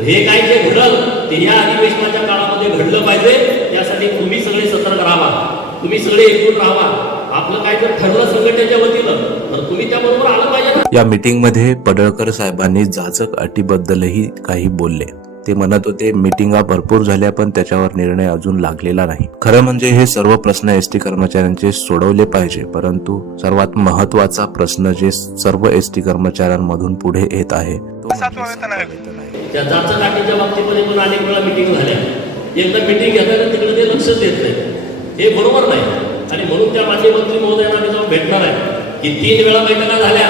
तर हे काय जे घडल ते या अधिवेशनाच्या काळामध्ये घडलं पाहिजे त्यासाठी तुम्ही सगळे सतर्क राहा. तुम्ही सगळे एकजूट राहा. आपलं काय जर ठरलं संघटनेच्या वतीनं तर तुम्ही त्याबरोबर आलं पाहिजे या मीटिंगमध्ये पडळकर साहेबांनी जाचक अटीबद्दलही काही बोलले. ते म्हणत होते मिटिंगा भरपूर झाल्या पण त्याच्यावर निर्णय अजून लागलेला नाही. खरं म्हणजे हे सर्व प्रश्न एस टी कर्मचाऱ्यांचे सोडवले पाहिजे परंतु सर्वात महत्त्वाचा प्रश्न जे सर्व एस टी कर्मचाऱ्यांमधून पुढे येत आहे तो त्या जाचा काठीच्या बाबतीमध्ये पण अनेक वेळा मिटिंग झाल्या. एकदा मिटिंग घेताना तिकडे ते लक्ष देत नाही हे बरोबर नाही. आणि म्हणून त्या माजी मंत्री महोदयांना आम्ही जाऊन भेटणार आहे. की तीन वेळा बैठका झाल्या.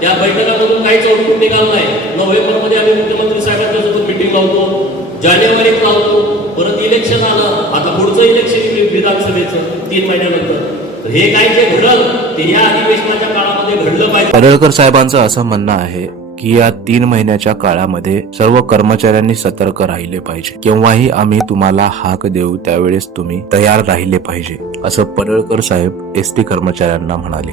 त्या बैठकामधून काहीच आउटपुट निघालं नाही. नोव्हेंबरमध्ये आम्ही मुख्यमंत्री साहेबांच्या सोबत मिटिंग लावतो. जानेवारीत लावतो. परत इलेक्शन आलं. आता पुढचं इलेक्शन विधानसभेचं तीन महिन्यानंतर. हे काय जे घडल ते या अधिवेशनाच्या काळामध्ये घडलं पाहिजे. परळकर साहेबांचं असं म्हणणं आहे की या तीन महिन्याच्या काळामध्ये सर्व कर्मचाऱ्यांनी सतर्क राहिले पाहिजे. केव्हाही आम्ही तुम्हाला हाक देऊ त्यावेळेस तुम्ही तयार राहिले पाहिजे असं पडळकर साहेब एस टी कर्मचाऱ्यांना म्हणाले.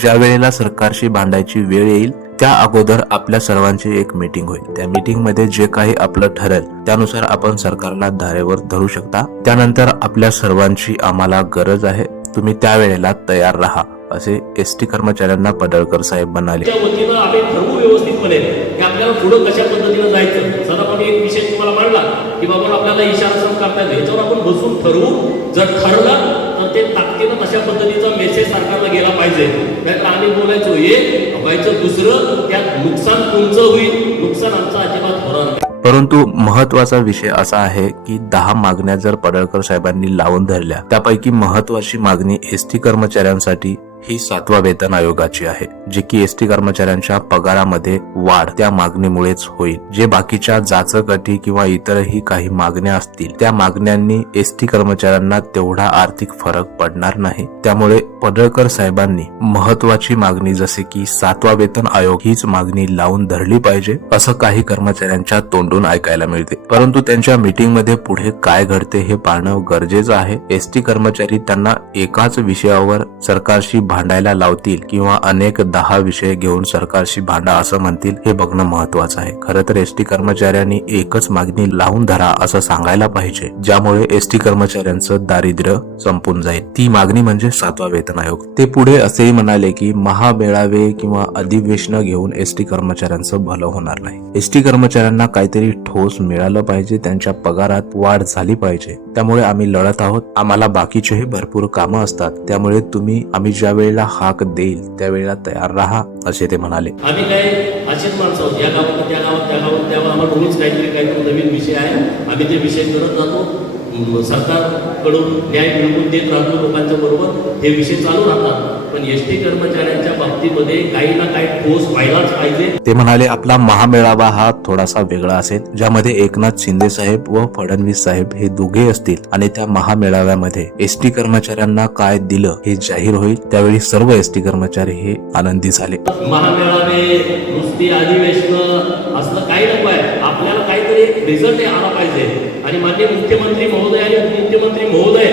ज्या वेळेला सरकारशी भांडायची वेळ येईल त्या अगोदर आपल्या सर्वांची एक मीटिंग होईल. त्या मीटिंगमध्ये जे काही आपलं ठरेल त्यानुसार आपण सरकारला धारेवर धरू शकता. त्यानंतर आपल्या सर्वांची आम्हाला गरज आहे. तुम्ही त्यावेळेला तयार राहा. असे एस टी कर्मचाऱ्यांना पडळकर साहेब म्हणाले. च्या वतीनं आम्ही ठरवू व्यवस्थितपणे की आपल्याला पुढं कशा पद्धतीनं जायचं. साधारण एक विषय तुम्हाला मांडला की बाबा आपल्याला इशारा सण करता येतो याच्यावर आपण बसून ठरवू. जर ठरलं तर ते ताकदीनं तशा पद्धतीचा मेसेज सरकारला गेला पाहिजे. नाहीतर आम्ही बोलायचो एक व्हायचं दुसरं त्यात नुकसान तुमचं होईल? नुकसान आमचं अजिबात होणार नाही. परंतु महत्त्वाचा विषय असा आहे की दहा मागण्या जर पडळकर साहेबांनी लावून धरल्या त्यापैकी महत्वाची मागणी एस टी कर्मचाऱ्यांसाठी ही सातवा वेतन आयोगाची आहे जे की एस टी कर्मचाऱ्यांच्या पगारामध्ये वाढ त्या मागणीमुळेच होईल. जे बाकीच्या जाचक अटी किंवा इतरही काही मागण्या असतील त्या मागण्यांनी एस टी कर्मचाऱ्यांना तेवढा आर्थिक फरक पडणार नाही. त्यामुळे पडळकर साहेबांनी महत्वाची मागणी जसे की सातवा वेतन आयोग हीच मागणी लावून धरली पाहिजे असं काही कर्मचाऱ्यांच्या तोंडून ऐकायला मिळते. परंतु त्यांच्या मीटिंगमध्ये पुढे काय घडते हे पाहणं गरजेचं आहे. एस टी कर्मचारी त्यांना एकाच विषयावर सरकारशी भांडायला लावतील किंवा अनेक दहा विषय घेऊन सरकारशी भांडा असं म्हणतील हे बघणं महत्वाचं आहे. खरं तर एस टी कर्मचाऱ्यांनी एकच मागणी लावून धरा असं सांगायला पाहिजे ज्यामुळे एस टी कर्मचाऱ्यांचं दारिद्र्य संपून जाईल. ती मागणी म्हणजे सातवा वेतन आयोग. ते पुढे असेही म्हणाले की महामेळावे किंवा अधिवेशन घेऊन एस टी कर्मचाऱ्यांचं भलं होणार नाही. एस टी कर्मचाऱ्यांना काहीतरी ठोस मिळालं पाहिजे त्यांच्या पगारात वाढ झाली पाहिजे. त्यामुळे आम्ही लढत आहोत. आम्हाला बाकीचेही भरपूर कामं असतात. त्यामुळे तुम्ही आम्ही ज्या वेळेला हाक देईल त्यावेळेला तयार राहा असे ते म्हणाले. आम्ही काय अशीच माणसं आहोत. या गावात त्या गावात त्या गावात त्यामुळे आम्हाला रोज काहीतरी काहीतरी नवीन विषय आहे. आम्ही ते विषय करत जातो. सरकारकडून न्याय मिळवून देत राहतो लोकांच्या बरोबर हे विषय चालू राहतात. पण एस टी कर्मचाऱ्यांच्या बाबतीमध्ये काही ना काही ठोस व्हायलाच पाहिजे. ते म्हणाले आपला महामेळावा हा थोडासा वेगळा असेल ज्यामध्ये एकनाथ शिंदे साहेब व फडणवीस साहेब हे दोघे असतील आणि त्या महामेळाव्यामध्ये एस टी कर्मचाऱ्यांना काय दिलं हे जाहीर होईल. त्यावेळी सर्व एस टी कर्मचारी हे आनंदी झाले. महामेळावे नुसती अधिवेशन असलं काही नको आहे. आपल्याला काहीतरी रिझल्ट आला पाहिजे. आणि माननीय मुख्यमंत्री महोदय आणि उपमुख्यमंत्री महोदय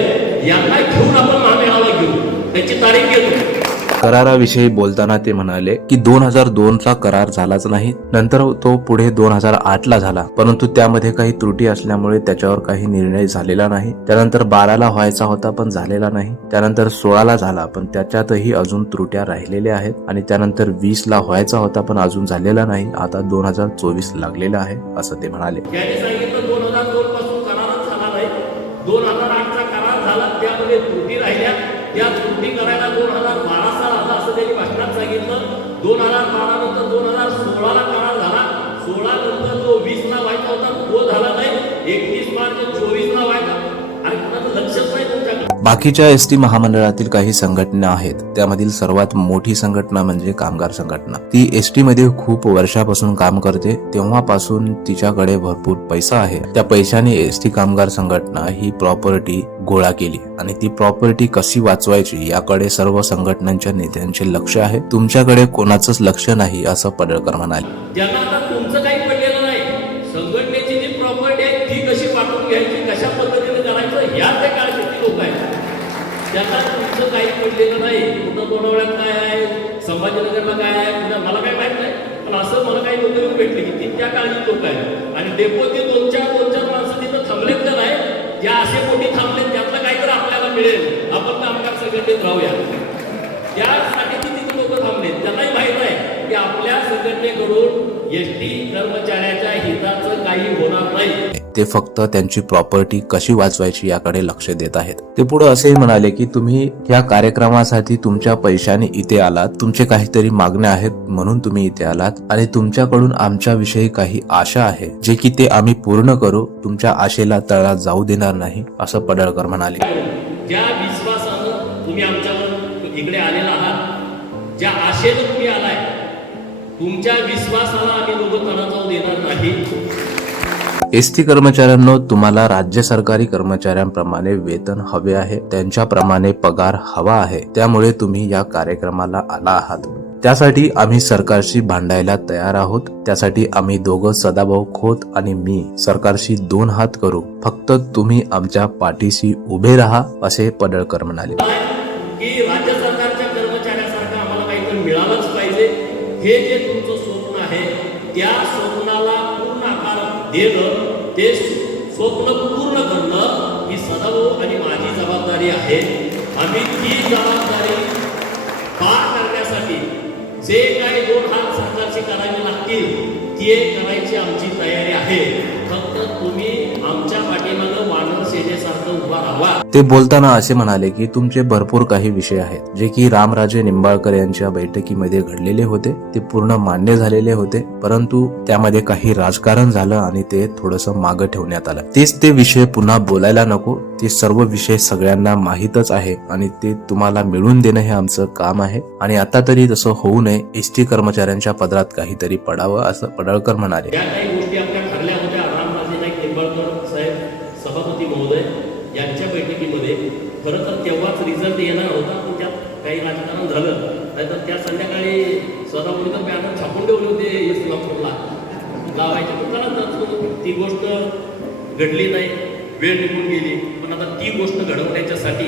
यांना घेऊन आपण महामेळावा घेऊ. त्याची तारीख घेतो. कराराविषयी बोलताना ते म्हणाले की दोन हजार दोन चा करार झालाच नाही. नंतर तो पुढे दोन हजार आठ ला झाला. परंतु त्यामध्ये काही त्रुटी असल्यामुळे त्याच्यावर काही निर्णय झालेला नाही. त्यानंतर बाराला व्हायचा होता पण झालेला नाही. त्यानंतर सोळाला झाला पण त्याच्यातही अजून त्रुट्या राहिलेल्या आहेत. आणि त्यानंतर वीस ला व्हायचा होता पण अजून झालेला नाही. आता दोन हजार चोवीस लागलेला आहे असं ते म्हणाले. दोन हजार दोन पासून करारच झाला नाही. दोन हजार आठचा करार झाला. त्यामध्ये त्रुटी राहिल्या. त्या त्रुटी करायला दोन हजार बारा भाषणात दोन हजार बारा नंतर दोन हजार सोळाला करार झाला. सोळा नंतर जो वीस ला व्हायचा होता तो झाला नाही. एकतीस मार्च चोवीस बाकीच्या एस टी महामंडळातील काही संघटना आहेत त्यामधील सर्वात मोठी संघटना म्हणजे कामगार संघटना. ती एस टी मध्ये खूप वर्षापासून काम करते तेव्हापासून तिच्याकडे भरपूर पैसा आहे. त्या पैशाने एस टी कामगार संघटना ही प्रॉपर्टी गोळा केली आणि ती प्रॉपर्टी कशी वाचवायची याकडे सर्व संघटनांच्या नेत्यांचे लक्ष आहे. तुमच्याकडे कोणाचंच लक्ष नाही असं पडळकर म्हणाले. तुमचं नाही. कुठं दोनवड्यात काय आहे? संभाजीनगरला काय आहे? कुठं? मला काय माहीत नाही. पण असं मला काही लोक भेटले की ती त्या काळजी लोक आहेत? आणि डेपोचे दोन चार दोन चार माणसं तिथं थांबलेत का नाही? ज्या असे मोठी थांबलेत त्यातलं काहीतरी आपल्याला मिळेल. आपण कामगार संघटनेत राहूया. त्यासाठी ती तिथे लोक थांबलेत. त्यांनाही माहीत आहे की आपल्या संघटनेकडून एस टी कर्मचाऱ्याच्या हिताचं काही होणार नाही. ते फक्त त्यांची प्रॉपर्टी कशी वाचवायची याकडे लक्ष देत आहेत. ते पुढे असेही म्हणाले की तुम्ही या कार्यक्रमासाठी तुमच्या पैशाने इथे आलात. तुमचे काहीतरी मागण्या आहेत म्हणून तुम्ही इथे आलात. आणि तुमच्याकडून आमच्या विषयी काही आशा आहे जे की ते आम्ही पूर्ण करू. तुमच्या आशेला तळा जाऊ देणार नाही असं पडळकर म्हणाले. ज्या विश्वासानं तुम्ही आमच्यावर इकडे आलेला आहात ज्या आशेनं तुम्ही आलाय तुमच्या विश्वासाला आम्ही लोक जाऊ देणार नाही. एस टी कर्मचाऱ्यांनो तुम्हाला राज्य सरकारी कर्मचाऱ्यांप्रमाणे वेतन हवे आहे. त्यांच्याप्रमाणे पगार हवा आहे. त्यामुळे तुम्ही या कार्यक्रमाला आला आहात. त्यासाठी आम्ही सरकारशी भांडायला तयार आहोत. त्यासाठी आम्ही दोघं सदाभाऊ खोत आणि मी सरकारशी दोन हात करू. फक्त तुम्ही आमच्या पाठीशी उभे राहा असे पडळकर म्हणाले. हे जे तुमचं स्वप्न आहे त्या स्वप्नाला पूर्ण आकार देणं ते स्वप्न पूर्ण करणं ही सदाभाऊ आणि माझी जबाबदारी आहे. आम्ही ती जबाबदारी पार करण्यासाठी जे काही दोन हात सरकारचे करावे लागतील ते करायची आमची तयारी आहे. ते बोलताना असे म्हणाले की तुमचे भरपूर काही विषय आहेत जे की रामराजे निंबाळकर यांच्या बैठकीमध्ये घडलेले होते. ते पूर्ण मान्य झालेले होते परंतु त्यामध्ये काही राजकारण झालं आणि ते थोडस मागं ठेवण्यात आलं. तेच ते विषय पुन्हा बोलायला नको. ते सर्व विषय सगळ्यांना माहीतच आहे आणि ते तुम्हाला मिळवून देणं हे आमचं काम आहे. आणि आता तरी तसं होऊ नये. एस टी कर्मचाऱ्यांच्या पदरात काहीतरी पडावं असं पडळकर म्हणाले. बैठकीमध्ये खरं तर तेव्हाच रिझल्ट येणार होता पण त्यात काही राजकारण झालं. नाहीतर त्या संध्याकाळी सदापुरीकर बॅनर छापून ठेवले होते एस नागपूरला लावायचे. पण चला ती गोष्ट घडली नाही. वेळ निघून गेली. पण आता ती गोष्ट घडवण्याच्यासाठी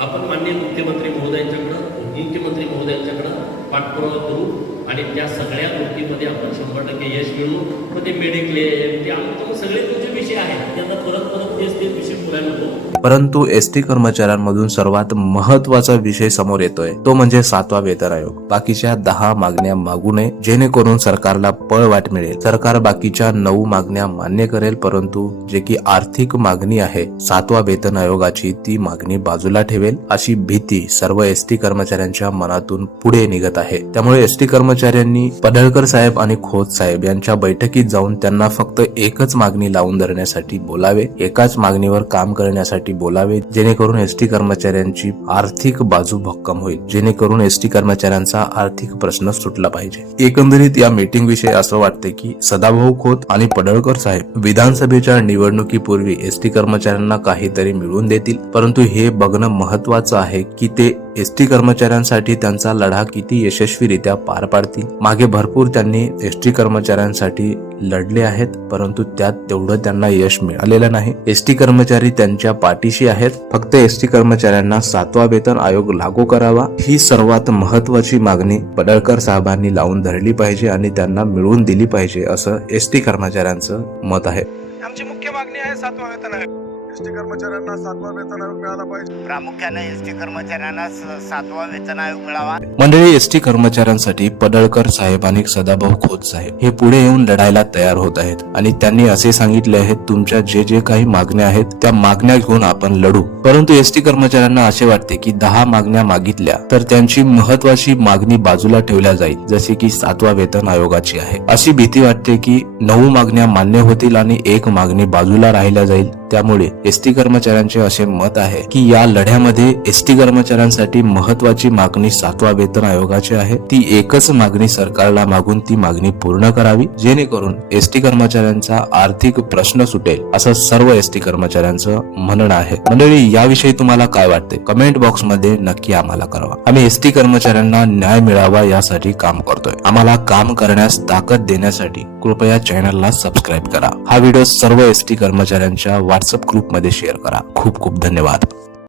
आपण माननीय मुख्यमंत्री महोदयांच्याकडं मुख्यमंत्री महोदयांच्याकडं पाठपुरावा करू आणि त्या सगळ्या गोष्टीमध्ये आपण शंभर टक्के यश मिळवू. मग ते मेडिक्लेम ते आमचे सगळे तुमचे विषय आहेत. त्यांना परत परत तेच तेच विषय बोलायला नको. परंतु एस टी कर्मचाऱ्यांमधून सर्वात महत्त्वाचा विषय समोर येतोय. तो म्हणजे सातवा वेतन आयोग. बाकीच्या दहा मागण्या मागू नये जेणेकरून सरकारला पळवाट मिळेल. सरकार बाकीच्या नऊ मागण्या मान्य करेल परंतु जे की आर्थिक मागणी आहे सातवा वेतन आयोगाची ती मागणी बाजूला ठेवेल अशी भीती सर्व एस टी कर्मचाऱ्यांच्या मनातून पुढे निघत आहे. त्यामुळे एस टी कर्मचाऱ्यांनी पडळकर साहेब आणि खोत साहेब यांच्या बैठकीत जाऊन त्यांना फक्त एकच मागणी लावून धरण्यासाठी बोलावे एकाच मागणीवर काम करण्यासाठी बोलावे. जेणेकरून एस टी कर्मचाऱ्यांची आर्थिक बाजू भक्कम होईल. जेणेकरून एस टी कर्मचाऱ्यांचा आर्थिक प्रश्न सुटला पाहिजे. एकंदरीत या मीटिंग विषयी असं वाटते की सदाभाऊ खोत आणि पडळकर साहेब विधानसभेच्या निवडणुकीपूर्वी एस टी कर्मचाऱ्यांना काहीतरी मिळवून देतील. परंतु हे बघणं महत्वाचं आहे की ते एस टी कर्मचाऱ्यांसाठी त्यांचा लढा किती यशस्वीरित्या पार पाडतील? मागे भरपूर त्यांनी एस टी कर्मचाऱ्यांसाठी लढले आहेत परंतु त्यात तेवढं त्यांना यश मिळालेलं नाही. एस टी कर्मचारी त्यांच्या पाठीशी आहेत. फक्त एस टी कर्मचाऱ्यांना सातवा वेतन आयोग लागू करावा. ही सर्वात महत्वाची मागणी पडळकर साहेबांनी लावून धरली पाहिजे आणि त्यांना मिळवून दिली पाहिजे असं एस टी कर्मचाऱ्यांचं मत आहे. आमची मुख्य मागणी आहे सातवा वेतन आयोग. एस टी कर्मचाऱ्यांना सातवा वेतन आयोग मिळाला पाहिजे. प्रामुख्याने एस टी कर्मचाऱ्यांना सातवा वेतन आयोग मिळावा. मंडळी एस टी कर्मचाऱ्यांसाठी पडळकर साहेब आणि सदाभाऊ खोत साहेब हे पुढे येऊन लढायला तयार होत आहेत. आणि त्यांनी असे सांगितले आहेत तुमच्या जे जे काही मागण्या आहेत त्या मागण्या घेऊन आपण लढू. परंतु एस टी कर्मचाऱ्यांना असे वाटते की दहा मागण्या मागितल्या तर त्यांची महत्वाची मागणी बाजूला ठेवल्या जाईल जसे की सातवा वेतन आयोगाची आहे. अशी भीती वाटते की नऊ मागण्या मान्य होतील आणि एक मागणी बाजूला राहिल्या जाईल. त्यामुळे एस टी कर्मचाऱ्यांचे असे मत आहे की या लढ्यामध्ये एस टी कर्मचाऱ्यांसाठी महत्वाची मागणी सातवा वेतन आयोगाची आहे. ती एकच मागणी सरकारला मागून ती मागणी पूर्ण करावी जेणेकरून एस टी कर्मचाऱ्यांचा आर्थिक प्रश्न सुटेल असं सर्व एस टी कर्मचाऱ्यांचं म्हणणं आहे. मंडळी याविषयी तुम्हाला काय वाटते? कमेंट बॉक्समध्ये नक्की आम्हाला कळवा. आम्ही एस टी कर्मचाऱ्यांना न्याय मिळावा यासाठी काम करतोय. आम्हाला काम करण्यास ताकद देण्यासाठी कृपया चॅनलला सबस्क्राईब करा. हा व्हिडिओ सर्व एस टी कर्मचाऱ्यांच्या व्हॉट्सअप ग्रुपमध्ये शेअर करा. खूप खूप धन्यवाद.